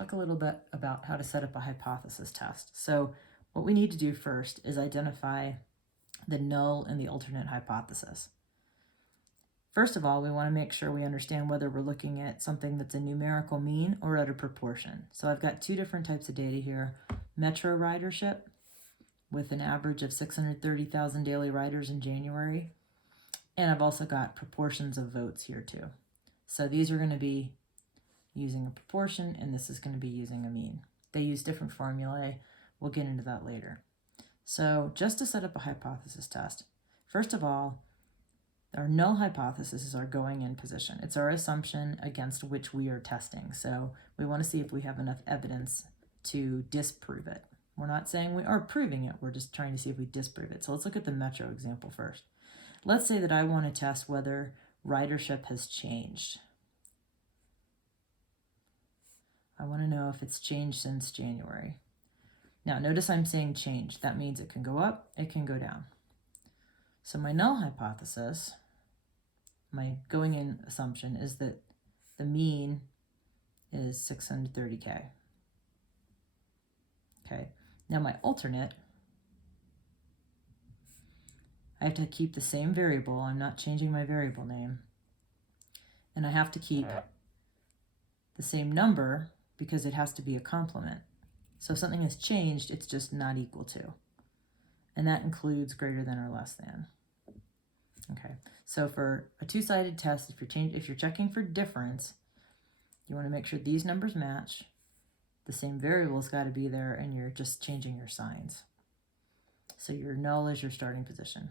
talk a little bit about how to set up a hypothesis test. So what we need to do first is identify the null and the alternate hypothesis. First of all, we want to make sure we understand whether we're looking at something that's a numerical mean or at a proportion. So I've got two different types of data here. Metro ridership with an average of 630,000 daily riders in January. And I've also got proportions of votes here too. So these are going to be using a proportion, and this is going to be using a mean. They use different formulae. We'll get into that later. So just to set up a hypothesis test, first of all, our null hypothesis is our going in position. It's our assumption against which we are testing. So we want to see if we have enough evidence to disprove it. We're not saying we are proving it. We're just trying to see if we disprove it. So let's look at the Metro example first. Let's say that I want to test whether ridership has changed. I want to know if it's changed since January. Now, notice I'm saying change. That means it can go up, it can go down. So my null hypothesis, my going in assumption, is that the mean is 630K. Okay, now my alternate, I have to keep the same variable. I'm not changing my variable name. And I have to keep the same number because it has to be a complement. So if something has changed, it's just not equal to. And that includes greater than or less than. Okay, so for a two-sided test, if you're checking for difference, you want to make sure these numbers match. The same variable's got to be there, and you're just changing your signs. So your null is your starting position.